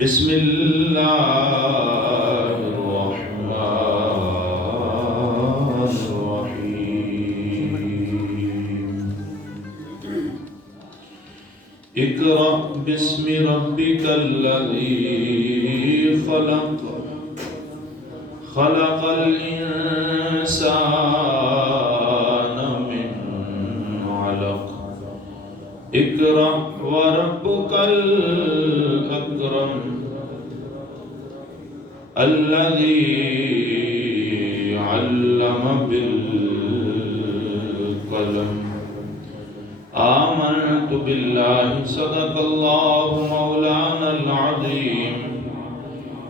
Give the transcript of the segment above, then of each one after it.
بسم اللہ الرحمن الرحیم اقرأ باسم ربک الذی خلق خلق الانسان من علق اقرأ وربک الاکرم الذي علم بالقلم آمنت بالله صدق الله مولانا العظيم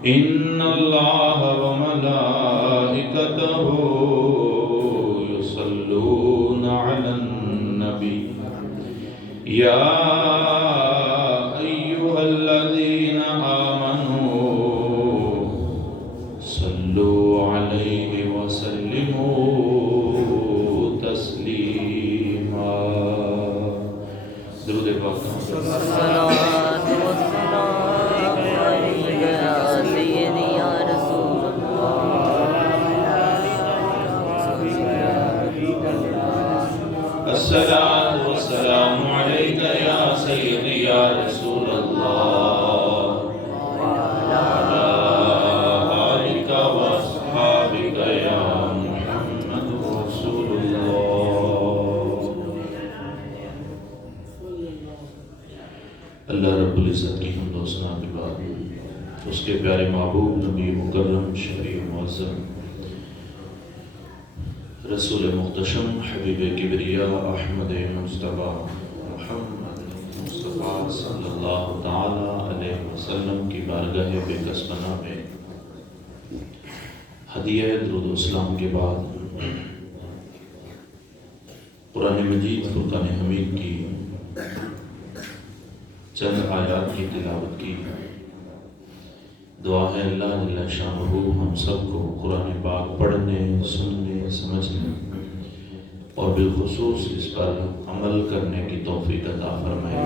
إن الله وملائكته يصلون على النبي يا أيها الذين آمنوا صلوا عليه وسلموا تسليما درود پاک الصلاة والسلام عليك يا سيدي يا رسول الصلاة والسلام عليك يا سيدي يا رسول الله وعلى آلك وأصحابك يا محمد رسول الله. اللہ رب العزت کی حمد و ثنا کے بعد اس کے پیارے محبوب نبی مکرم شفیع معظم رسول محتشم حبیب کبریاء احمد مصطفیٰ محمد مصطفیٰ صلی اللہ تعالی علیہ وسلم کی بارگاہ بے کسبنا میں ہدیہ درود و اسلام کے بعد قرآن مجید فرقان حمید کی چند آیات کی تلاوت کی. دعا ہے اللہ جل شانہ ہم سب کو قرآن پاک پڑھنے، سننے، سمجھنے اور بالخصوص اس پر عمل کرنے کی توفیق عطا فرمائے.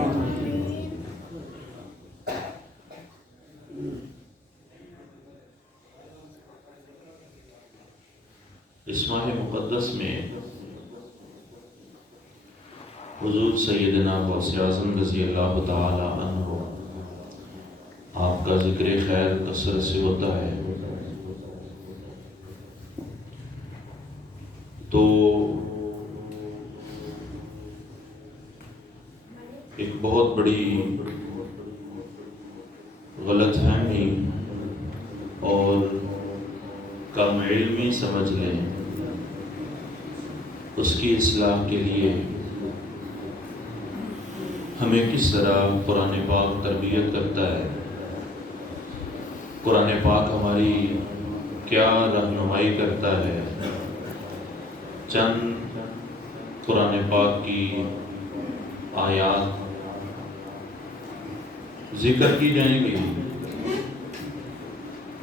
اس ماہ مقدس میں حضور سیدنا غوث اعظم رضی اللہ تعالی عنہ آپ کا ذکر خیر کثرت سے ہوتا ہے، تو ایک بہت بڑی غلط فہمی اور کم علمی سمجھ لیں، اس کی اصلاح کے لیے ہمیں کس طرح قرآن پاک تربیت کرتا ہے، قرآن پاک ہماری کیا رہنمائی کرتا ہے. چند قرآن پاک کی آیات ذکر کی جائیں گی.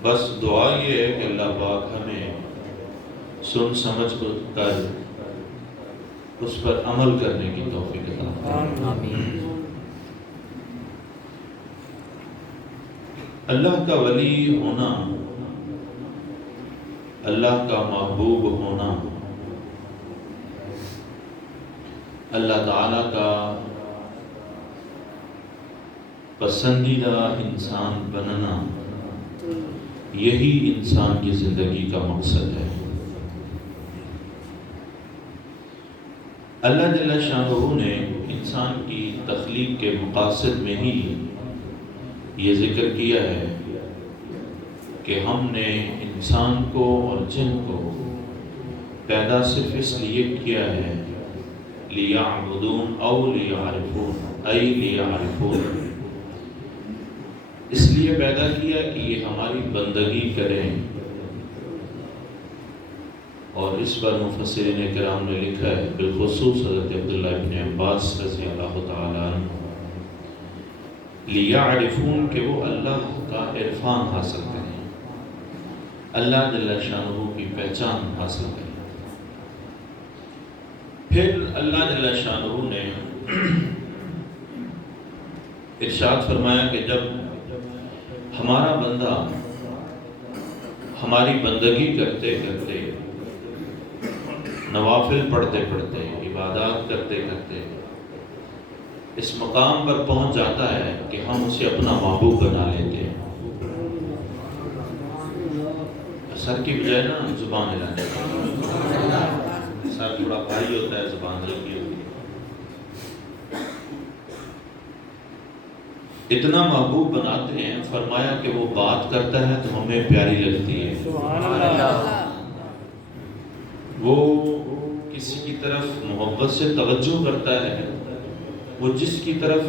بس دعا یہ ہے کہ اللہ پاک ہمیں سن سمجھ کر اس پر عمل کرنے کی توفیق عطا فرمائے. اللہ کا ولی ہونا، اللہ کا محبوب ہونا، اللہ تعالیٰ کا پسندیدہ انسان بننا، یہی انسان کی زندگی کا مقصد ہے. اللہ جل شانہ نے انسان کی تخلیق کے مقاصد میں ہی یہ ذکر کیا ہے کہ ہم نے انسان کو اور جن کو پیدا صرف اس لیے کیا ہے لیعبدون او لیعرفون، ای لیعرفون، اس لیے پیدا کیا کہ یہ ہماری بندگی کریں. اور اس پر مفسرین کرام نے لکھا ہے، بالخصوص حضرت عبداللہ ابن عباس رضی اللہ تعالیٰ عنہ، لیعرفون کہ وہ اللہ کا عرفان حاصل کریں، اللہ جل شانہ کی پہچان حاصل کریں. پھر اللہ جل شانہ نے ارشاد فرمایا کہ جب ہمارا بندہ ہماری بندگی کرتے کرتے، نوافل پڑھتے پڑھتے، عبادات کرتے کرتے اس مقام پر پہنچ جاتا ہے کہ ہم اسے اپنا محبوب بنا لیتے ہیں۔ سر کی بجائے نا زبان ہلانے کا، سر تھوڑا بھاری ہوتا ہے، زبان ہلکی ہوتی ہے۔ اتنا محبوب بناتے ہیں، فرمایا کہ وہ بات کرتا ہے تو ہمیں پیاری لگتی ہے۔ وہ کسی کی طرف محبت سے توجہ کرتا ہے، وہ جس کی طرف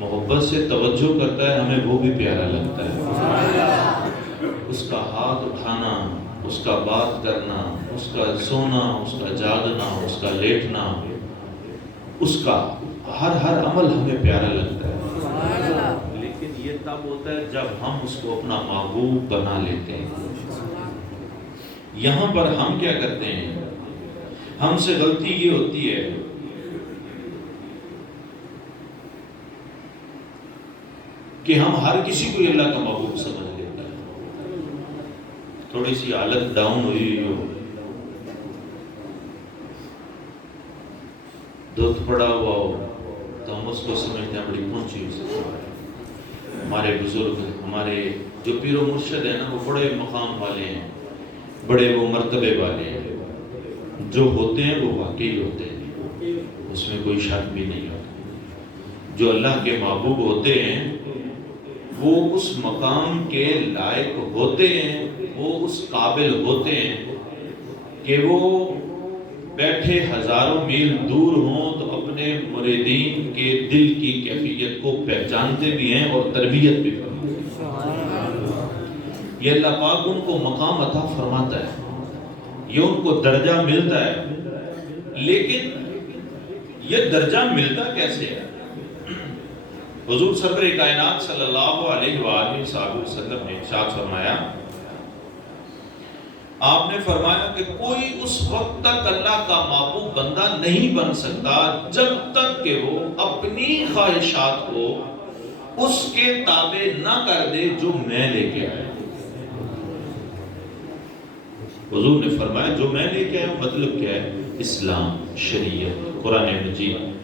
محبت سے توجہ کرتا ہے ہمیں وہ بھی پیارا لگتا ہے۔ اس کا ہاتھ اٹھانا، اس کا بات کرنا، اس کا سونا، اس کا جاگنا، اس کا لیٹنا، اس کا ہر عمل ہمیں پیارا لگتا ہے۔ لیکن یہ تب ہوتا ہے جب ہم اس کو اپنا محبوب بنا لیتے ہیں۔ یہاں پر ہم کیا کرتے ہیں؟ ہم سے غلطی یہ ہوتی ہے کہ ہم ہر کسی کو اللہ کا محبوب سمجھ لیتے ہیں۔ تھوڑی سی حالت ڈاؤن ہوئی ہو، دودھ پڑا ہوا ہو تو ہم اس کو سمجھتے ہیں بڑی اونچی چیز۔ ہمارے بزرگ، ہمارے جو پیر و مرشد ہیں نا، وہ بڑے مقام والے ہیں، بڑے وہ مرتبے والے ہیں، جو ہوتے ہیں وہ واقعی ہوتے ہیں، اس میں کوئی شک بھی نہیں ہوتا۔ جو اللہ کے محبوب ہوتے ہیں وہ اس مقام کے لائق ہوتے ہیں، وہ اس قابل ہوتے ہیں کہ وہ بیٹھے ہزاروں میل دور ہوں تو اپنے مریدین کے دل کی کیفیت کو پہچانتے بھی ہیں اور تربیت بھی کرتے ہیں۔ یہ اللہ پاک ان کو مقام عطا فرماتا ہے، یہ ان کو درجہ ملتا ہے۔ لیکن یہ درجہ ملتا کیسے ہے؟ حضور سرور کائنات صلی اللہ علیہ وآلہ وسلم نے ارشاد فرمایا، آپ نے فرمایا کہ کوئی اس وقت تک اللہ کا محبوب بندہ نہیں بن سکتا جب تک کہ وہ اپنی خواہشات کو اس کے تابع نہ کر دے جو میں لے کے آیا۔ حضور نے فرمایا جو میں لے کے آیا مطلب کیا ہے؟ اسلام، شریعت، قرآن مجید۔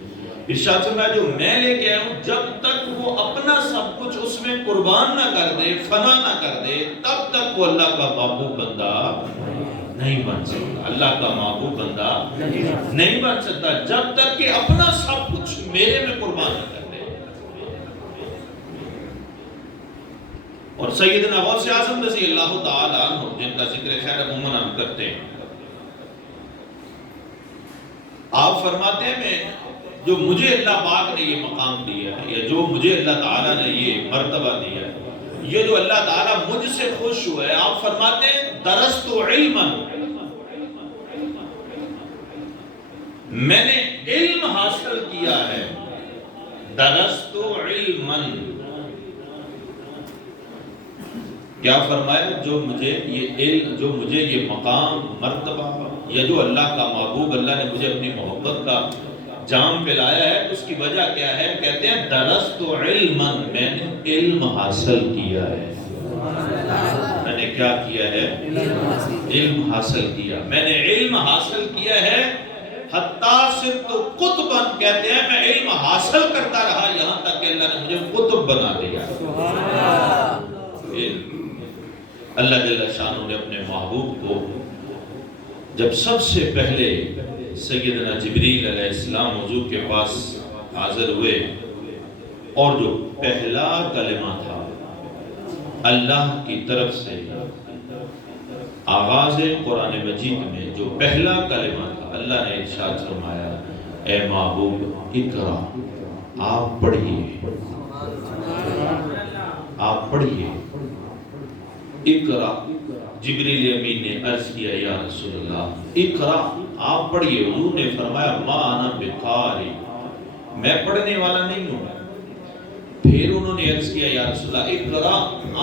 ارشاد فرمایا جو میں لے کے آیا ہوں، جب تک وہ اپنا سب کچھ اس میں قربان نہ کر دے، فنا نہ کر دے، تب تک وہ اللہ کا محبوب بندہ نہیں بن سکتا۔ اللہ کا محبوب بندہ نہیں بن سکتا جب تک کہ اپنا سب کچھ میرے میں قربان نہ کر دے۔ اور سیدنا غوث اعظم رضی اللہ تعالی عنہ، جن کا ذکر خیر عموماً ہم کرتے ہیں، آپ فرماتے ہیں میں جو مجھے اللہ پاک نے یہ مقام دیا ہے، یا جو مجھے اللہ تعالیٰ نے یہ مرتبہ دیا ہے، یہ جو اللہ تعالیٰ مجھ سے خوش ہوا ہے، آپ فرماتے ہیں درست علما، میں نے علم حاصل کیا ہے، درست علما۔ کیا فرمایا؟ جو مجھے یہ علم، جو مجھے یہ مقام، مرتبہ، یا جو اللہ کا محبوب، اللہ نے مجھے اپنی محبت کا جام پلایا ہے، اس کی وجہ کیا ہے؟ کہتے ہیں درست علما، میں نے علم حاصل کیا ہے۔ میں نے کیا کیا ہے؟ علم حاصل کیا۔ میں نے علم حاصل کیا ہے، حتیٰ صرت قطباً، کہتے ہیں میں علم حاصل کرتا رہا یہاں تک کہ اللہ نے مجھے قطب بنا دیا۔ اللہ جل شانہ نے اپنے محبوب کو جب سب سے پہلے سیدنا جبریل علیہ السلام حضور کے پاس حاضر ہوئے، اور جو پہلا کلمہ تھا اللہ کی طرف سے، آغاز قرآن مجید میں جو پہلا کلمہ تھا، اللہ نے ارشاد فرمایا اے محبوب اقرا، آپ پڑھیے، آپ پڑھیے۔ اقرا، جبریل امین نے عرض کیا یا رسول اللہ اقرا، آپ پڑھیے۔ حضور نے فرمایا ما انا بقاری، میں پڑھنے والا نہیں ہوں۔ پھر انہوں نے عرض کیا یا رسول اللہ اقرا،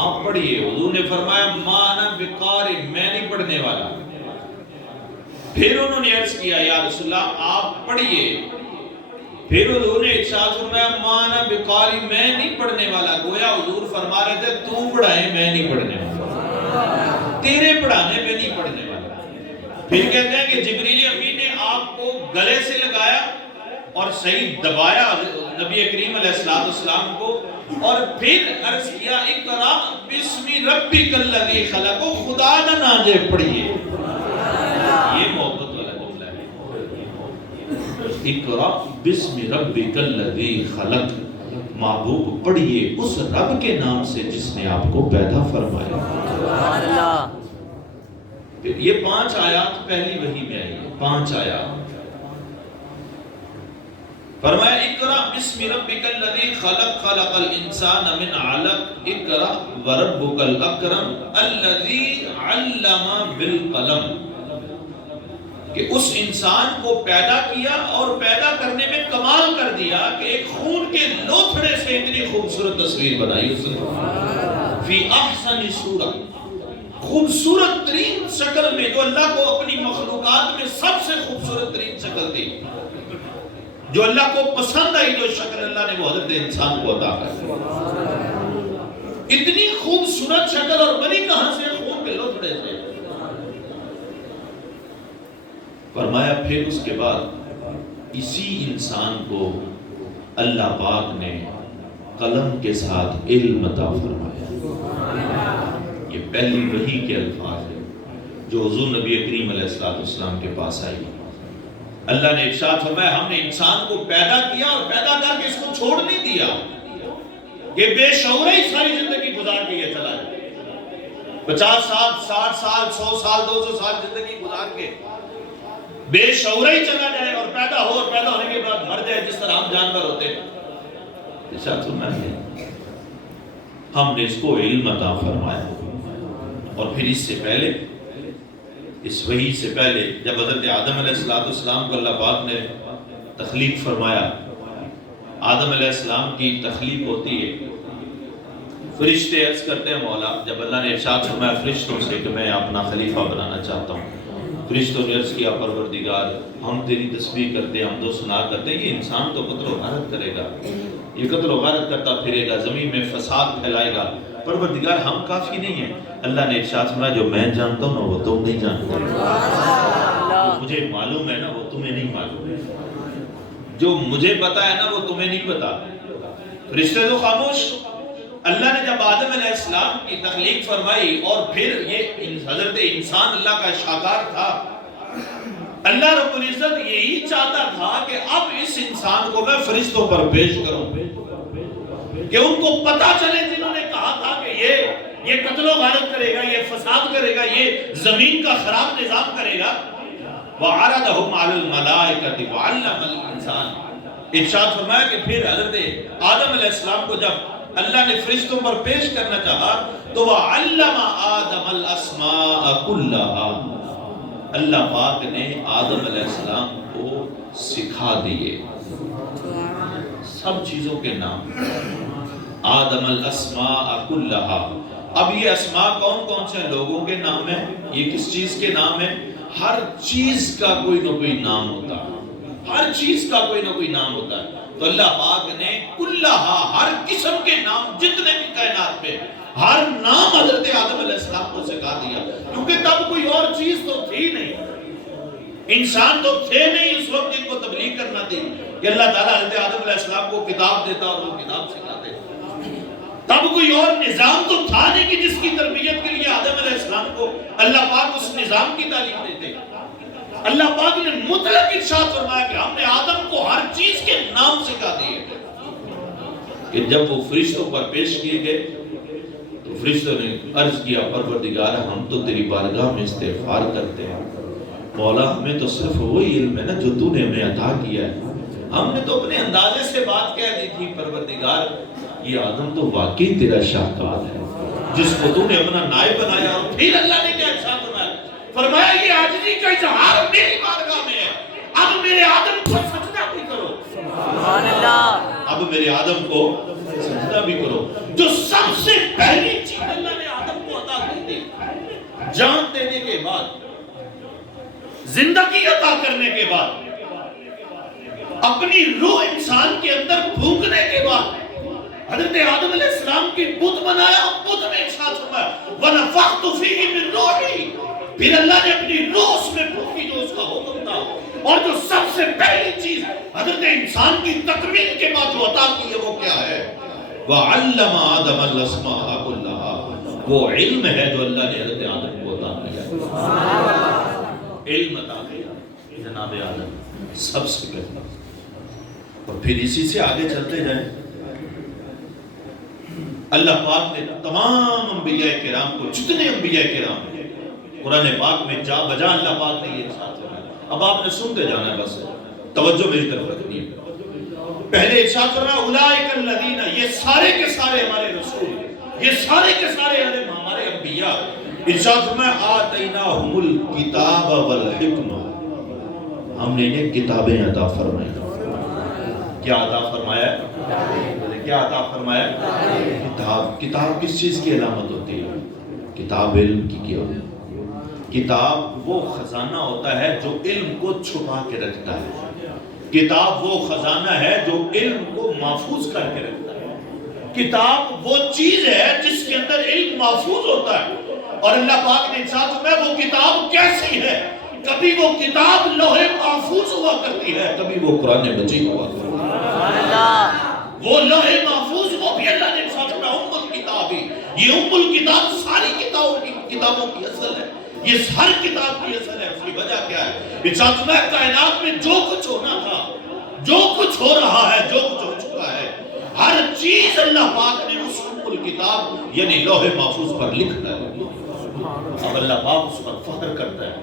آپ پڑھیے۔ حضور نے فرمایا ما انا بقاری، میں نہیں پڑھنے والا۔ پھر انہوں نے عرض کیا یا رسول اللہ آپ پڑھیے۔ پھر حضور نے ارشاد فرمایا مانا بقاری، میں نہیں پڑھنے والا. گویا حضور فرما رہے تھے تو پڑھائے میں نہیں پڑھنے والا، تیرے پڑھانے میں نہیں پڑھنے والا. پھر کہتے ہیں کہ جبریل امین نے آپ کو گلے سے لگایا اور صحیح دبایا نبی کریم علیہ السلام کو، اور پھر عرض کیا اقرا بسم ربک الذی خلق، خدا کا نام جے پڑھیے. یہ محبت والا جملہ ہے. اقرا بسم ربک الذی خلق، محبوب پڑھیے اس رب کے نام سے جس نے آپ کو پیدا فرمایا. سبحان اللہ. یہ 5 آیات پہلی وحی میں آئی ہے. 5 آیات فرمایا اقرا بسم ربک الذی خلق، خلق الانسان من علق، اقرا وربک الاکرم الذی علم بالقلم، کہ اس انسان کو پیدا کیا اور پیدا کرنے میں کمال کر دیا کہ ایک خون کے لوتھڑے سے اتنی خوبصورت تصویر بنائی اس نے فی احسن صورت، خوبصورت ترین شکل میں، جو اللہ کو اپنی مخلوقات میں سب سے خوبصورت ترین شکل دی، جو اللہ کو پسند آئی، جو شکل اللہ نے وہ حضرت انسان کو عطا کر. اتنی خوبصورت شکل اور بنی کہاں سے؟ خون کے لوتھڑے سے. فرمایا پھر اس کے بعد اسی انسان کو اللہ پاک نے قلم کے ساتھ علم عطا فرمایا. یہ پہلی وحی کے الفاظ ہیں جو حضور نبی کریم علیہ السلام کے پاس آئی. اللہ نے ارشاد فرمایا ہم نے انسان کو پیدا کیا اور پیدا کر کے اس کو چھوڑ نہیں دیا کہ بے شعور ہی ساری زندگی گزار کے یہ چلا جائے. 50 سال 60 سال 100 سال 200 سال زندگی گزار کے بے شعور ہی چلا جائے اور پیدا ہو اور پیدا ہونے کے بعد مر جائے جس طرح ہم جانور ہوتے ہیں. ارشاد فرمایا ہم نے اس کو علم عطا فرمایا. اور پھر اس سے پہلے، اس وحی سے پہلے جب حضرت آدم علیہ السلام کو اللہ پاک نے تخلیق فرمایا، آدم علیہ السلام کی تخلیق ہوتی ہے، فرشتے عرض کرتے ہیں مولا، جب اللہ نے ارشاد فرمایا فرشتوں سے کہ میں اپنا خلیفہ بنانا چاہتا ہوں، فرشتوں نے عرض کیا پروردگار ہم تیری تسبیح کرتے ہیں، حمد و ثنا کرتے ہیں، یہ انسان تو قتل و غارت کرے گا، یہ قتل و غارت کرتا پھرے گا، زمین میں فساد پھیلائے گا، پروردگار ہم کافی نہیں ہیں. اللہ نے ارشاد فرمایا جو میں جانتا ہوں نا وہ تم نہیں جانتے، جو مجھے معلوم ہے نا وہ تمہیں نہیں معلوم ہے، جو مجھے پتا ہے نا وہ تمہیں نہیں پتا. فرشتے تو خاموش. اللہ نے جب آدم علیہ السلام کی تخلیق فرمائی اور پھر یہ حضرت انسان اللہ کا شاکار تھا، اللہ رب العزت یہی چاہتا تھا کہ اب اس انسان کو میں فرشتوں پر پیش کروں کہ ان کو پتا چلے جنہوں نے کہا تھا کہ یہ قتل و غارت کرے گا، یہ فساد کرے گا، یہ زمین کا خراب نظام کرے گا. وَعَرَضَهُمْ عَلَى الْمَلَائِكَةِ وَعَلَّمَ الْإِنسَانِ. ارشاد فرمایا کہ پھر حضرت آدم علیہ السلام کو جب اللہ نے فرشتوں پر پیش کرنا چاہا تو وَعَلَّمَ آدَمَ الْأَسْمَاءَ كُلَّهَا، اللہ پاک نے آدم علیہ السلام کو سکھا دیے سب چیزوں کے نام. آدم الاسماء کلہا. اب یہ اسماء کون کون سے لوگوں کے نام ہیں؟ یہ کس چیز کے نام ہیں؟ ہر چیز کا کوئی نہ کوئی نام ہوتا ہے، ہر چیز کا کوئی نہ کوئی نام ہوتا ہے. تو اللہ پاک نے کلہا ہر قسم کے نام جتنے بھی کائنات میں ہر نام حضرت آدم علیہ السلام کو سکھا دیا، کیونکہ تب کوئی اور چیز تو تھی نہیں، انسان تو تھے نہیں اس وقت جن کو تبلیغ کرنا تھی کہ اللہ تعالیٰ حضرت آدم علیہ السلام کو کتاب دیتا اور وہ کتاب سکھاتے. تب کوئی اور نظام تو تھا نہیں کہ جس کی تربیت کے لیے آدم علیہ السلام کو اللہ پاک اس نظام کی تعلیم دیتے. اللہ پاک نے مطلق ارشاد فرمایا کہ ہم نے آدم کو ہر چیز کے نام سکھا دیے. کہ جب وہ فرشتوں پر پیش کیے گئے تو فرشتوں نے عرض کیا پروردگار ہم تو تیری بارگاہ میں استغفار کرتے ہیں، مولا ہمیں تو صرف وہی علم ہے نا جو تو نے ہمیں عطا کیا ہے، ہم نے تو اپنے اندازے سے بات کہہ دی تھی. پروردگار یہ آدم تو واقعی تیرا شاہکار ہے جس کو تو نے اپنا نائب بنایا. اور پھر اللہ نے کیا ارشاد فرمایا یہ عاجزی کا اظہار میری بارگاہ میں ہے، اب میرے آدم کو سجدہ بھی کرو. سبحان اللہ. اب میرے آدم کو سجدہ بھی کرو. جو سب سے پہلی چیز اللہ نے آدم کو عطا کی تھی، جان دینے کے بعد، زندگی عطا کرنے کے بعد، اپنی روح انسان کے اندر پھونکنے کے بعد حضرت آدم علیہ السلام کی بت بنایا، بت میں ارشاد فرمایا وَنَفَخْتُ فِيهِ مِن رُوحِي، پھر اللہ نے اپنی روح اس میں پھونکی جو اس کا حکم تھا، اور جو سب سے پہلی چیز حضرت انسان کی تکمیل کے بعد جو عطا کی ہے وہ کیا ہے؟ وَعَلَّمَ آدَمَ الْأَسْمَاءَ كُلَّهَا، وہ علم ہے جو اللہ نے حضرت آدم کو عطا کیا، علم عطا کیا جناب آدم سب سے پہلے۔ اور پھر اسی سے آگے چلتے جائیں، اللہ پاک نے تمام انبیاء کرام کو، جتنے انبیاء کرام ہیں قرآن پاک میں جا بجا اللہ پاک نے یہ ارشاد فرمایا۔ اب آپ نے سنتے جانا ہے، بس توجہ میری طرف رکھنی ہے۔ پہلے ارشاد فرمایا اولئک الذین، یہ سارے کے سارے ہمارے رسول، یہ سارے کے سارے ہمارے انبیاء، ارشاد فرمایا آتیناہم الکتاب والحکمہ، ہم نے انہیں کتابیں عطا فرمائی۔ کیا عطا فرمایا؟ کیا عطا فرمایا؟ کتاب۔ کتاب کس چیز کی علامت ہوتی ہے؟ کتاب علم کی کیا؟ کتاب وہ خزانہ ہوتا ہے جو علم کو چھپا کے رکھتا ہے، کتاب وہ خزانہ ہے جو علم کو محفوظ کر کے رکھتا ہے، کتاب وہ چیز ہے جس کے اندر علم محفوظ ہوتا ہے۔ اور اللہ پاک نے ارشاد فرمایا وہ کتاب کیسی ہے؟ کبھی وہ کتاب لوح محفوظ ہوا کرتی ہے، کبھی وہ قرآن مجید ہوا کرتی ہے۔ وہ لوح محفوظ، وہ بھی اللہ نے ارشاد فرمایا ام الکتاب، یہ ام الکتاب ساری کتابوں کی اصل ہے، یہ ہر کتاب کی اصل ہے۔ اس کی وجہ کیا ہے؟ ارشاد فرمایا کائنات میں جو کچھ ہونا تھا، جو کچھ ہو رہا ہے، جو کچھ ہو چکا ہے، ہر چیز اللہ پاک نے اس ام الکتاب یعنی لوح محفوظ پر لکھ ڈالی۔ اب اللہ پاک اس پر فخر کرتا ہے۔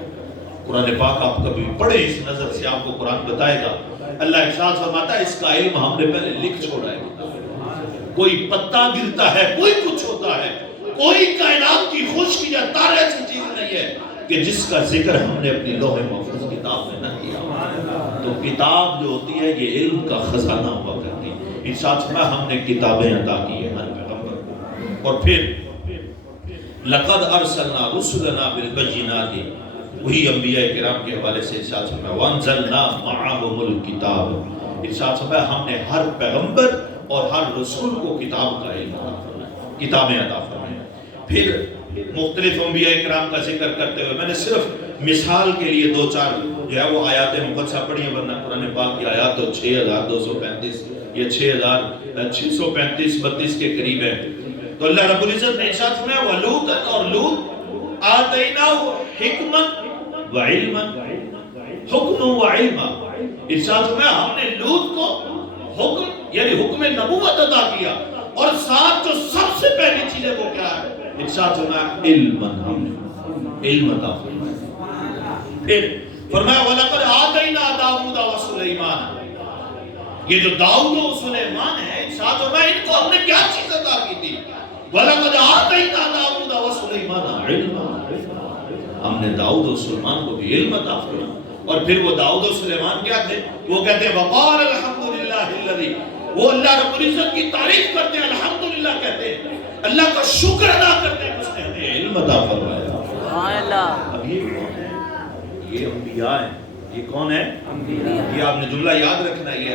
قرآن پاک آپ کبھی پڑھے، اس نظر سے آپ کو قرآن بتائے گا۔ اللہ ارشاد فرماتا ہے اس کا علم ہم نے پہلے لکھ چھوڑا ہے۔ کوئی پتا گرتا ہے، کوئی کچھ ہوتا ہے، کوئی کائنات کی خشکی یا تارے ایسی چیز نہیں ہے کہ جس کا ذکر ہم نے اپنی لوح محفوظ کتاب میں نہ کیا۔ تو کتاب جو ہوتی ہے یہ علم کا خزانہ ہوا کرتی ہے۔ ارشاد فرمایا ہم نے کتابیں عطا کی ہیں ہر پیغمبر کو۔ اور پھر لقد ارسلنا رسلنا بالبینات، وہی انبیاء کرام کے حوالے سے ارشاد فرمایا وانزلنا معهم الکتاب، ارشاد فرمایا ہم نے ہر پیغمبر اور ہر رسول کو کتاب کا علم عطا فرمایا، کتابیں عطا فرمایا۔ پھر مختلف انبیاء کرام کا ذکر کرتے ہوئے میں نے صرف مثال کے لیے دو چار جو ہے وہ آیات مقدسہ پڑھی ہیں، ورنہ قرآن پاک کی آیات تو 6235 یا 6635-32 کے قریب ہے۔ تو اللہ رب العزت نے ارشاد فرمایا وَلُوطًا، اور لوط آتَيْنَاهُ حِکْمًا وَعِلْمًا، حکم و علم، ارشاد فرمایا ہم نے لوط کو حکم یعنی حکم نبوت عطا کیا، اور ساتھ جو سب سے پہلی چیز ہے وہ کیا ہے؟ ارشاد فرمایا علم، ہم نے علم عطا فرمایا۔ پھر فرمایا وَلَقَدْ آتَيْنَا دَاوُودَ وَسُلَيْمَانَ، یہ جو داؤد و سلیمان ہے، ارشاد فرمایا ان کو ہم نے کیا چیز عطا کی تھی؟ وَلَقَدْ آتَيْنَا دَاوُودَ وَسُلَيْمَانَ عِلْمًا، ہم نے داؤد و سلیمان کو بھی علم عطا فرمایا۔ اور پھر وہ داؤد و سلیمان کیا تھے؟ وہ کہتے ہیں وَقَالَ الْحَمْدُ لِلَّهِ الَّذِي، وہ اللہ رب العزت کی تعریف کرتے ہیں، الحمدللہ کہتے ہیں، اللہ کا شکر ادا کرتے ہیں، اس نے ہمیں علم عطا فرمایا۔ اب یہ کون ہے؟ یہ انبیاء ہیں۔ یہ کون ہے؟ یہ آپ نے جملہ یاد رکھنا ہے، یہ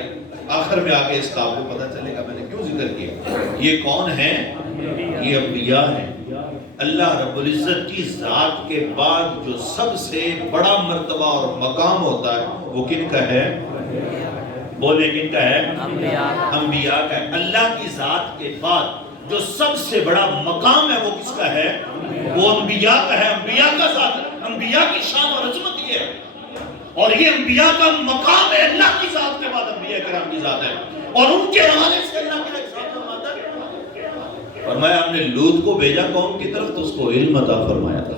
آخر میں آگے اس کا آپ کو پتہ چلے گا میں نے کیوں ذکر کیا۔ یہ کون ہیں؟ یہ انبیاء ہیں۔ اللہ رب العزت کی ذات کے بعد جو سب سے بڑا مرتبہ اور مقام ہوتا ہے وہ کن کا ہے؟ بولے کن کا ہے؟ انبیاء کا ہے۔ اللہ کی ذات کے بعد جو سب سے بڑا مقام ہے وہ کس کا ہے؟ وہ انبیاء کا ہے۔ انبیاء کا ذات، انبیاء کی شان اور عظمت یہ ہے، اور یہ انبیاء کا مقام ہے۔ اللہ کی ذات کے بعد انبیاء کرام کی ذات ہے، اور ان کے حوالے سے اللہ کے ساتھ فرماتا ہے، فرمایا ہم نے لوط کو بھیجا قوم کی طرف تو اس کو علم عطا فرمایا تھا۔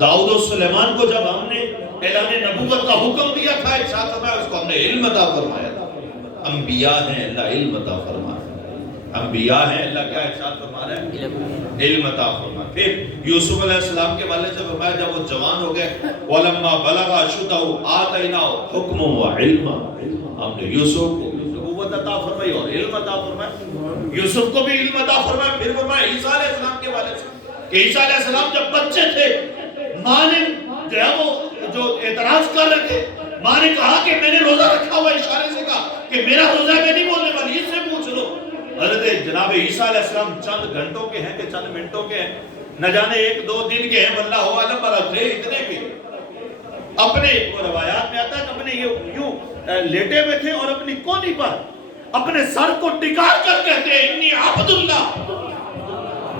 داؤد و سلیمان کو جب ہم نے اعلان نبوت کا حکم دیا تھا، ارشاد فرمایا اس کو ہم نے علم عطا فرمایا تھا۔ انبیاء ہیں، اللہ علم عطا فرمایا۔ انبیاء ہیں، اللہ کیا ارشاد فرما رہا ہے؟ علم عطا فرمایا۔ پھر یوسف علیہ السلام کے والے سے فرمایا جب وہ جوان ہو گئے وَلَمَّا بَلَغَ أَشُدَّهُ آتَيْنَاهُ حُکْمًا وَعِلْمًا، ہم نے یوسف کو نبوت عطا فرمائی اور علم عطا فرمایا۔ یوسف کو بھی علم عطا فرمایا۔ پھر فرمایا عیسیٰ علیہ السلام کے والے سے کہ عیسیٰ علیہ السلام جب بچے تھے، ماں نے جو ہے وہ جو اعتراض کر رہے تھے ماں نے کہا کہ میں نے روزہ رکھا ہوا، اشارے سے کہا کہ میرا روزہ میں نہیں بولنے والی، اس سے پوچھ لو۔ حضرت جناب عیسیٰ علیہ السلام چند گھنٹوں کے ہیں کہ چند منٹوں کے ہیں، نہ جانے 1-2 دن کے ہیں، واللہ عالم، پر تھے اتنے بھی اپنے روایات میں آتا ہے کہ اپنے یوں لیٹے ہوئے تھے اور اپنی کونی پر اپنے سر کو ٹکا کر کہتے ہیں انی عبداللہ،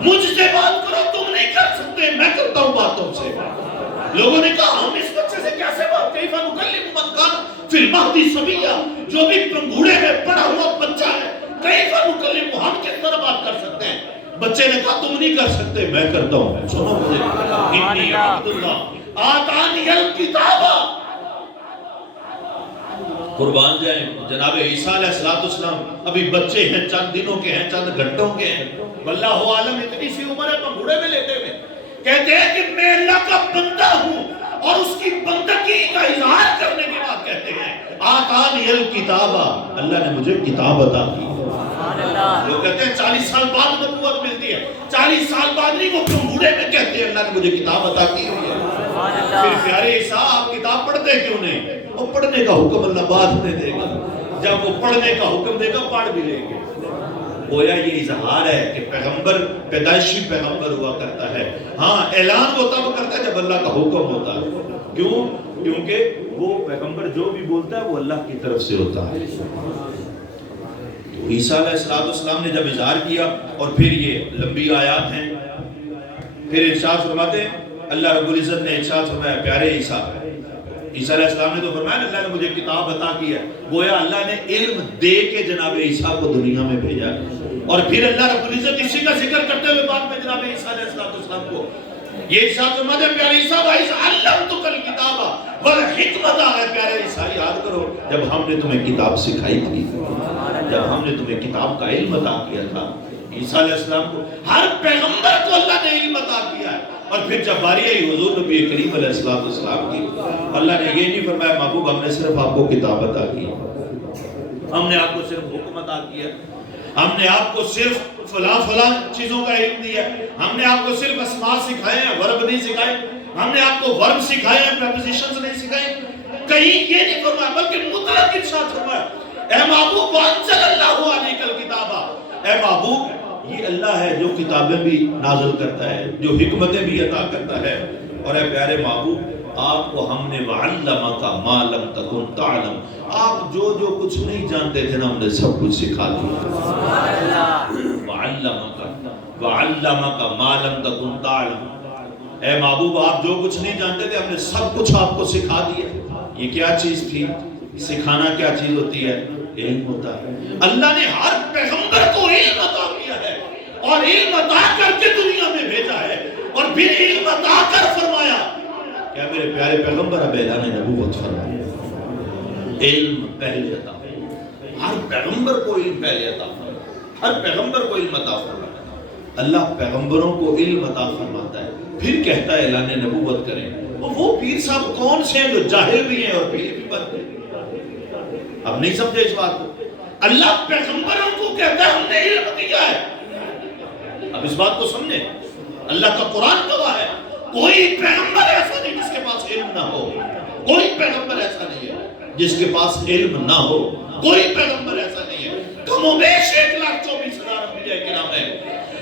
مجھ سے بات کرو، تم نہیں کر سکتے، میں کرتا ہوں بات تم سے۔ لوگوں نے کہا ہم اس بچے سے کیسے بات، کیف نکلم من کان فی المہد صبیا، جو بھی گھوڑے میں پڑا ہوا بچہ ہے، کیف نکلم، ہم کس طرح بات کر سکتے ہیں؟ بچے نے کہا تم نہیں کر سکتے، میں کرتا ہوں، سنو مجھے، انی عبداللہ آتانی الکتاب۔ قربان جائیں، جناب عیسیٰ علیہ السلام ابھی بچے ہیں، چند دنوں کے ہیں، چند گھنٹوں کے ہیں، واللہ عالم، اتنی سی عمر ہے، پنگھوڑے میں لیٹے ہوئے کہتے ہیں کہ میں اللہ کا بندہ ہوں، اور اس کی بندگی کا اظہار کرنے کے بعد کہتے ہیں آتانی الکتاب، اللہ نے مجھے کتاب عطا کی۔ لوگ کہتے ہیں 40 سال بعد نبوت ملتی ہے، 40 سال بعد نہیں، وہ پنگھوڑے میں کہتے ہیں اللہ نے مجھے کتاب عطا کی ہوئی ہے۔ پھر پیارے عیسیٰ آپ کتاب پڑھتے کیوں نہیں؟ وہ پڑھنے کا حکم اللہ بعد میں دے گا، جب وہ پڑھنے کا حکم دے گا پڑھ بھی لیں گے۔ گویا یہ اظہار ہے کہ پیغمبر پیدائشی پیغمبر ہوا کرتا ہے، ہاں اعلان وہ تب کرتا ہے جب اللہ کا حکم ہوتا ہے۔ کیوں؟ کیونکہ وہ پیغمبر جو بھی بولتا ہے وہ اللہ کی طرف سے ہوتا ہے۔ تو عیسیٰ علیہ السلام نے جب اظہار کیا، اور پھر یہ لمبی آیات ہیں، پھر ارشاد فرماتے ہیں، اللہ رب العزت نے ارشاد فرمایا پیارے عیسیٰ علیہ السلام نے تو فرمایا اللہ نے مجھے کتاب عطا کی ہے، گویا اللہ نے علم دے کے جناب عیسیٰ کو دنیا میں بھیجا، اور پھر اللہ رب العزت اسی کا ذکر کرتے ہوئے بعد میں جناب عیسیٰ علیہ السلام کو یہ ارشاد فرماتے ہیں پیارے عیسیٰ علمتک الکتاب والحکمت، ہے پیارے عیسیٰ یاد کرو جب ہم نے تمہیں کتاب سکھائی تھی، جب ہم نے تمہیں کتاب کا علم عطا کیا تھا۔ عیسیٰ علیہ السلام کو، ہر پیغمبر کو اللہ نے علم عطا کیا ہے، اور پھر جب باری آئی حضور نبی کریم علیہ السلام کی، اللہ نے یہ نہیں فرمایا محبوب ہم نے صرف آپ کو کتاب عطا کی، ہم نے آپ کو صرف حکم عطا کیا، ہم نے آپ کو صرف فلاں چیزوں کا علم دیا، ہم نے آپ کو صرف اسماء سکھائے ہیں، ورب نہیں سکھائے، ہم نے آپ کو ورب سکھائے ہیں، پریپوزیشنز نہیں سکھائے، کہیں یہ نہیں فرمایا بلکہ مطلق ارشاد فرمایا اے محبوب وانزل اللہ علیک الکتاب، اے محبوب یہ اللہ ہے جو کتابیں بھی نازل کرتا ہے، جو حکمتیں بھی عطا کرتا ہے، اور اے پیارے محبوب آپ کو ہم نے وعلمک ما لم تکن تعلم، آپ جو کچھ نہیں جانتے تھے نا ہم نے سب کچھ سکھا دیا۔ وعلمک ما لم تکن تعلم، اے محبوب آپ جو کچھ نہیں جانتے تھے ہم نے سب کچھ آپ کو سکھا دیا۔ یہ کیا چیز تھی؟ سکھانا کیا چیز ہوتی ہے؟ علم ہوتا ہے۔ اللہ نے ہر پیغمبر کو علم عطا کیا ہے، اور علم عطا کر کے دنیا میں بھیجا ہے، اور پھر علم عطا کر فرمایا کیا میرے پیارے پیغمبر اب اعلان نبوت فرمایا علم پہلے عطا، ہر پیغمبر کو علم پہلے عطا فرمایا، ہر پیغمبر کو علم عطا فرمایا۔ اللہ پیغمبروں کو علم عطا فرماتا ہے، پھر کہتا ہے اعلان نبوت کریں۔ وہ پیر صاحب کون سے ہیں جو جاہل بھی ہیں اور پیر بھی بنتے ہیں؟ اب نہیں سمجھے اس بات کو؟ اللہ پیغمبروں کو کہتا ہے ہم نے علم دیا ہے، اب اس بات کو سمجھیں، اللہ کا قرآن گواہ ہے کوئی پیغمبر ایسا نہیں جس کے پاس علم نہ ہو، کوئی پیغمبر ایسا نہیں ہے جس کے پاس علم نہ ہو، کوئی پیغمبر ایسا نہیں ہے۔ کم و بیش 1,24,000 انبیاء کرام ہیں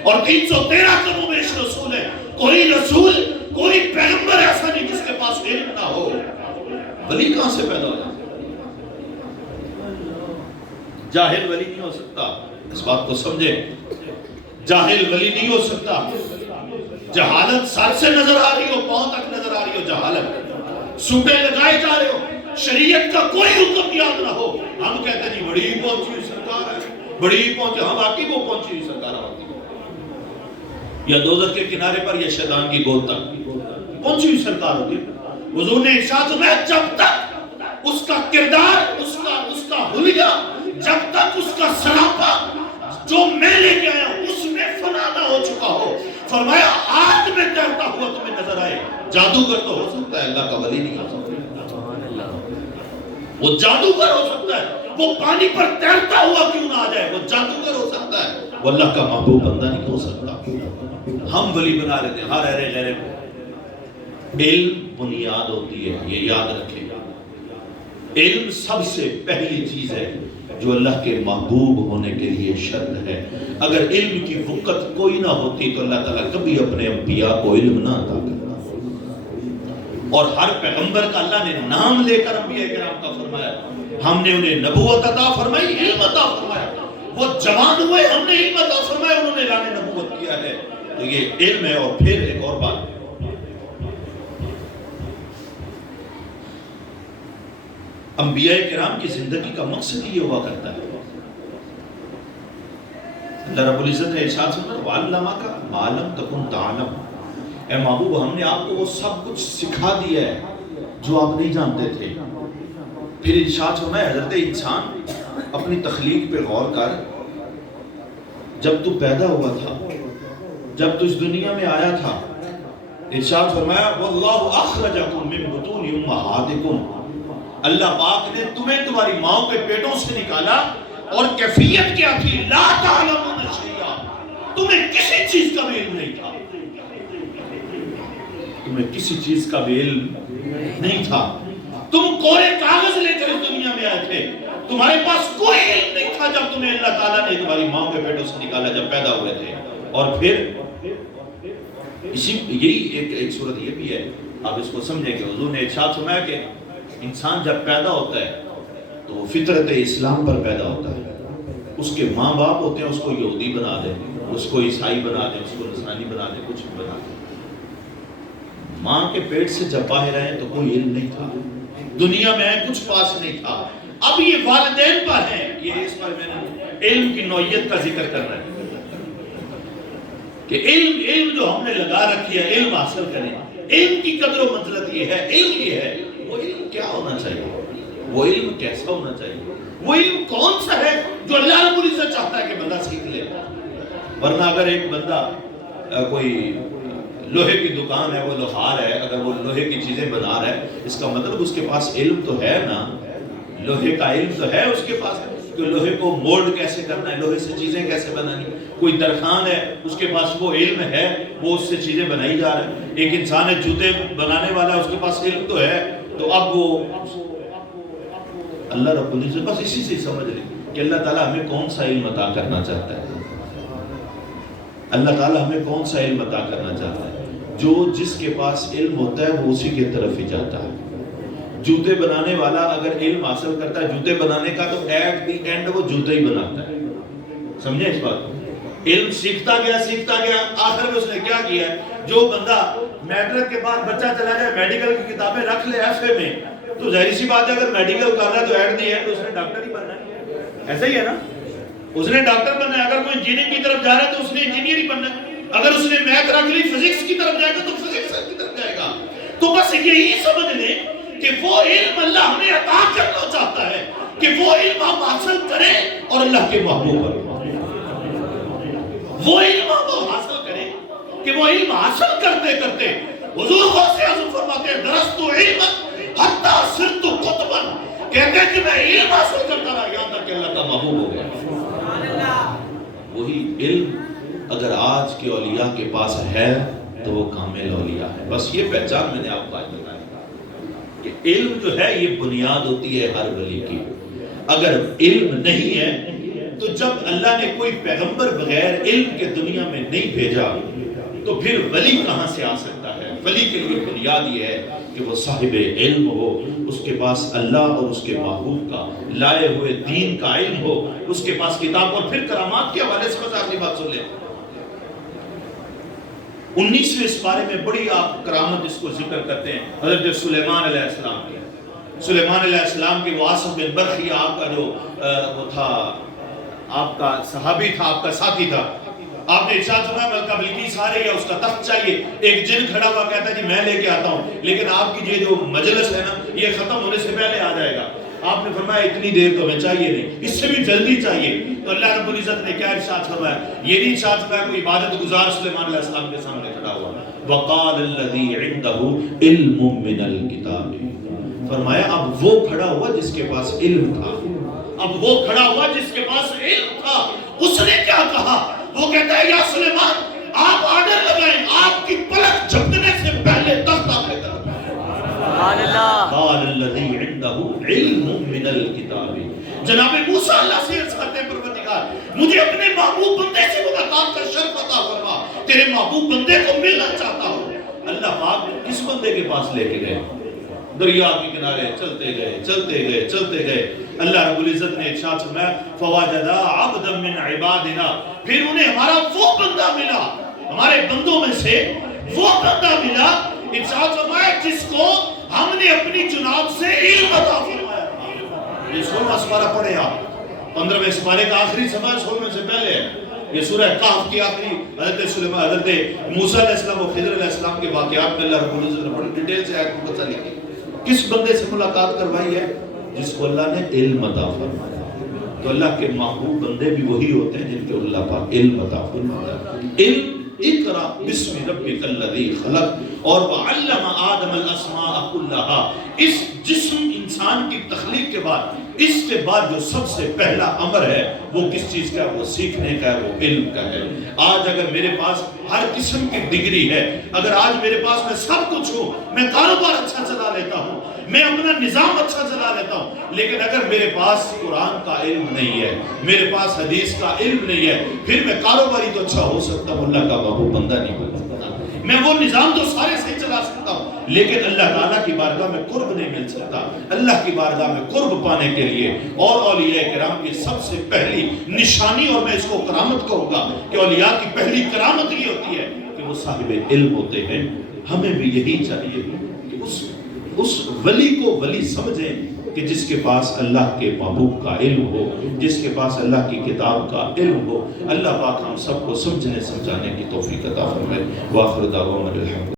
اور 313 کم و بیش رسول ہیں، کوئی رسول کوئی پیغمبر ایسا نہیں جس کے پاس علم نہ ہو۔ ولی کہاں سے پیدا ہو جاتا؟ جاہل ولی نہیں ہو سکتا، اس بات کو سمجھیں، جاہل ولی نہیں ہو سکتا۔ جہالت سر سے نظر آ رہی ہو، پاؤں تک نظر آ رہی ہو جہالت، سوٹے لگائے جا رہے ہو، شریعت کا کوئی حکم یاد نہ ہو، ہم کہتے ہیں جی بڑی پہنچی ہوئی سرکار ہے، بڑی پہنچی، ہم واقعی وہ پہنچی ہوئی سرکار ہوتی ہے، یا دوزخ کے کنارے پر یا شیطان کی گود تک پہنچی ہوئی سرکار ہوتی ہے۔ حضور نے ارشاد فرمایا جب تک اس کا کردار، اس کا حلیہ، جب تک اس کا سراپا جو میں لے کے آیا ہوں اس میں فنا نہ ہو چکا ہو، فرمایا آگ میں تیرتا ہوا تمہیں نظر آئے، جادوگر تو ہو سکتا ہے، اللہ کا ولی نہیں ہو سکتا۔ وہ جادوگر ہو سکتا ہے، وہ پانی پر تیرتا ہوا کیوں نہ آ جائے، وہ جادوگر ہو سکتا ہے، وہ اللہ کا محبوب بندہ نہیں ہو سکتا۔ ہم ولی بنا لیتے ہیں ہر غیرے کو۔ علم بنیاد ہوتی ہے، یہ یاد رکھے گا۔ علم سب سے پہلی چیز ہے جو اللہ کے محبوب ہونے کے لیے شرط ہے. اگر علم کی وقت کوئی نہ ہوتی تو اللہ تعالیٰ کبھی اپنے انبیاء کو علم نہ عطا کرتا. اور ہر پیغمبر کا اللہ نے نام لے کر انبیاء کرام کا فرمایا. ہم نے انہیں نبوت عطا فرمائی، علم عطا فرمایا. وہ جوان ہوئے، ہم نے علم عطا فرمایا، انہوں نے اعلان نبوت کیا ہے. تو یہ علم ہے. اور پھر ایک اور بات، انبیاء کرام کی زندگی کا مقصد یہ ہوا کرتا ہے. اللہ رب العزت نے ارشاد فرمایا وَعَلَّمَكَ مَا لَمْ تَكُنْ تَعْلَمُ. اے محبوب ہم نے آپ کو وہ سب کچھ سکھا دیا ہے جو آپ نہیں جانتے تھے. پھر ارشاد فرمایا حضرت انسان اپنی تخلیق پہ غور کر. جب تو پیدا ہوا تھا، جب تو اس دنیا میں آیا تھا، ارشاد فرمایا وَاللَّهُ أَخْرَجَكُم مِّن بُطُونِ أُمَّهَاتِكُم. اللہ پاک نے تمہیں تمہاری ماؤں کے پیٹوں سے نکالا. اور کیفیت کیا تھی؟ لا تعلمون شیئا. تمہیں کسی چیز کا بھی علم نہیں تھا. تمہیں کسی چیز کا بھی علم نہیں تھا. تم کورے کاغذ لے کر اس دنیا میں آئے تھے. تمہارے پاس کوئی علم نہیں تھا جب تمہیں اللہ تعالیٰ نے تمہاری ماؤں کے پیٹوں سے نکالا، جب پیدا ہوئے تھے. اور پھر یہی ایک صورت یہ بھی ہے، آپ اس کو سمجھیں کہ حضور نے ارشاد فرمایا کہ انسان جب پیدا ہوتا ہے تو وہ فطرت اسلام پر پیدا ہوتا ہے. اس کے ماں باپ ہوتے ہیں اس کو یہودی بنا دیں، اس کو عیسائی بنا دیں، اس کو نصرانی بنا دیں، کچھ بھی بنا دیں. ماں کے پیٹ سے جب باہر آئے تو کوئی علم نہیں تھا، دنیا میں کچھ پاس نہیں تھا. اب یہ والدین پر ہیں. یہ اس پر میں نے علم کی نوعیت کا ذکر کرنا ہے کہ علم جو ہم نے لگا رکھی ہے، علم حاصل کریں. علم کی قدر و منزلت یہ ہے. علم یہ ہے، وہ علم کیا ہونا چاہیے، وہ علم کیسا ہونا چاہیے، وہ علم کون سا ہے جو اللہ رب العزت چاہتا ہے کہ بندہ سیکھ لے. ورنہ اگر ایک بندہ کوئی لوہے کی دکان ہے، وہ لوہار ہے، اگر وہ لوہے کی چیزیں بنا رہا ہے، اس کا مطلب اس کے پاس علم تو ہے نا. لوہے کا علم تو ہے اس کے پاس کہ لوہے کو مولڈ کیسے کرنا ہے، لوہے سے چیزیں کیسے بنانی. کوئی درخان ہے، اس کے پاس وہ علم ہے، وہ اس سے چیزیں بنائی جا رہے ہیں. ایک انسان ہے جوتے بنانے والا، اس کے پاس علم تو ہے. تو اب وہ اللہ رب العزت بس اسی سے سمجھ لیں کہ اللہ تعالیٰ ہمیں کون سا علم عطا کرنا چاہتا ہے. اللہ تعالیٰ ہمیں کون سا علم عطا کرنا چاہتا ہے. جو جس کے پاس علم ہوتا ہے وہ اسی کی طرف ہی جاتا ہے. جوتے بنانے والا اگر علم حاصل کرتا ہے جوتے بنانے کا تو ایٹ دی اینڈ وہ جوتے ہی بناتا ہے. سمجھے اس بات کو؟ علم سیکھتا گیا آخر میں اس نے کیا کیا ہے. جو بندہ میٹرک کے بعد بچہ چلا جائے میڈیکل کی کتابیں رکھ لے ایف اے میں، تو ظاہر سی بات ہے اگر میڈیکل کر رہا ہے تو ایٹ دی اینڈ اس نے ڈاکٹر ہی بننا ہے. ایسا ہی ہے نا، اس نے ڈاکٹر بننا ہے. اگر کوئی انجینئرنگ کی طرف جا رہا ہے تو اس نے انجینئر ہی بننا ہے. اگر اس نے میتھ رکھ لی فزکس کی طرف جائے گا تو فزکس کی طرف جائے گا. تو بس یہی سمجھ لیں کہ وہ علم اللہ ہمیں عطا کرنا چاہتا ہے کہ وہ علم ہم حاصل کریں اور اللہ کے محبوب پر وہ علم ہم حاصل کریں کہ وہ علم حاصل کرتے کرتے حضور غوث اعظم فرماتے ہیں درست علم حتی صرت قطبا، کہتے ہیں کہ میں علم حاصل کرتا رہا یہاں تک کہ اللہ کا محبوب ہو گیا. وہی علم اگر آج کے اولیاء کے پاس ہے تو وہ کامل اولیاء ہے. بس یہ پہچان میں نے آپ کو آج بتایا کہ علم جو ہے یہ بنیاد ہوتی ہے ہر ولی کی. اگر علم نہیں ہے تو جب اللہ نے کوئی پیغمبر بغیر علم کے دنیا میں نہیں بھیجا تو پھر ولی کہاں سے آ سکتا ہے. ولی کے لیے بنیاد یہ ہے کہ وہ صاحب علم ہو، اس کے پاس اللہ اور اس کے محبوب کا لائے ہوئے دین کا علم ہو، اس کے پاس کتاب. اور پھر کرامات کے حوالے سے بس آخری بات سن لیں. 19ویں سپارے میں بڑی آپ کرامت جس کو ذکر کرتے ہیں حضرت سلیمان علیہ السلام کی. سلیمان علیہ السلام کے واسف بن برخی آپ کا جو وہ تھا، آپ کا صحابی تھا، آپ کا ساتھی تھا. آپ نے ارشاد فرمایا ملکہ بلقیس آ رہی ہے، اس کا تخت چاہیے. ایک جن کھڑا ہوا کہتا ہے جی میں لے کے آتا ہوں، لیکن آپ کی یہ جو مجلس ہے نا یہ ختم ہونے سے پہلے آ جائے گا. آپ نے فرمایا اتنی دیر تو ہمیں چاہیے نہیں، اس سے بھی جلدی چاہیے. تو اللہ رب العزت نے کیا ارشاد فرمایا؟ یہ نہیں ارشاد فرمایا کوئی عبادت گزار سلیمان علیہ السلام کے سامنے کھڑا ہوا. وقال الذی عنده علم من الکتاب، فرمایا اب وہ کھڑا ہوا جس کے پاس علم تھا. اب وہ کھڑا ہوا جس کے پاس علم تھا. اس نے کیا کہا؟ وہ کہتا ہے یا سلیمان آپ آرڈر لگائیں، آپ کی پلک جھپکنے سے پہلے تخت آپ لے کر. قال الذی عنده علم جناب موسیٰ اللہ سے عرض کرتے ہیں پروردگار مجھے اپنے محبوب بندے سے ملاقات کا شرف عطا فرما، تیرے محبوب بندے کو ملنا چاہتا ہوں۔ اللہ پاک کس بندے کے پاس لے کے گئے؟ دریا کے کنارے چلتے گئے چلتے گئے چلتے گئے، اللہ رب العزت نے ارشاد فرمایا فوجدا عبدا من عبادنا، پھر انہیں ہمارا وہ بندہ ملا، ہمارے بندوں میں سے وہ بندہ ملا، ارشاد فرمایا جس کو ہم نے اپنی جناب سے علم عطا فرمایا۔ یہ 16واں سپارہ پڑھے آپ، 15ویں سپارے کا آخری سپارہ 16ویں سے پہلے ہے۔ یہ سورہ کہف کی آخری حضرت موسیٰ علیہ السلام و خضر علیہ السلام کے واقعات میں اللہ رب العزت نے بڑی ڈیٹیل سے آیت کو لکھی۔ کس بندے سے ملاقات کروائی ہے؟ جس کو اللہ نے علم عطا فرمایا۔ تو اللہ کے محبوب بندے بھی وہی ہوتے ہیں جن کے اللہ پاک علم عطا فرمایا۔ علم اقرا بسم ربک الذی خلق اور وعلم آدم الاسماء کلها، اس جسم انسان کی تخلیق کے بعد اس کے بعد جو سب سے پہلا امر ہے وہ کس چیز کا ہے؟ وہ سیکھنے کا ہے، وہ علم کا ہے۔ آج اگر میرے پاس ہر قسم کی ڈگری ہے، اگر آج میرے پاس میں سب کچھ ہوں، میں کاروبار اچھا چلا لیتا ہوں، میں اپنا نظام اچھا چلا لیتا ہوں، لیکن اگر میرے پاس قرآن کا علم نہیں ہے، میرے پاس حدیث کا علم نہیں ہے، پھر میں کاروباری تو اچھا ہو سکتا ہوں، اللہ کا محبوب بندہ نہیں بن سکتا۔ میں وہ نظام تو سارے صحیح چلا سکتا ہوں، لیکن اللہ تعالیٰ کی بارگاہ میں قرب نہیں مل سکتا۔ اللہ کی بارگاہ میں قرب پانے کے لیے اور اولیاء کرام کی سب سے پہلی نشانی، اور میں اس کو کرامت کہوں گا کہ اولیاء کی پہلی کرامت یہ ہوتی ہے کہ وہ صاحب علم ہوتے ہیں۔ ہمیں بھی یہی چاہیے کہ اس ولی کو ولی سمجھیں کہ جس کے پاس اللہ کے محبوب کا علم ہو، جس کے پاس اللہ کی کتاب کا علم ہو۔ اللہ پاک ہم سب کو سمجھنے سمجھانے کی توفیق عطا فرمائے۔ وآخر دعوانا الحمد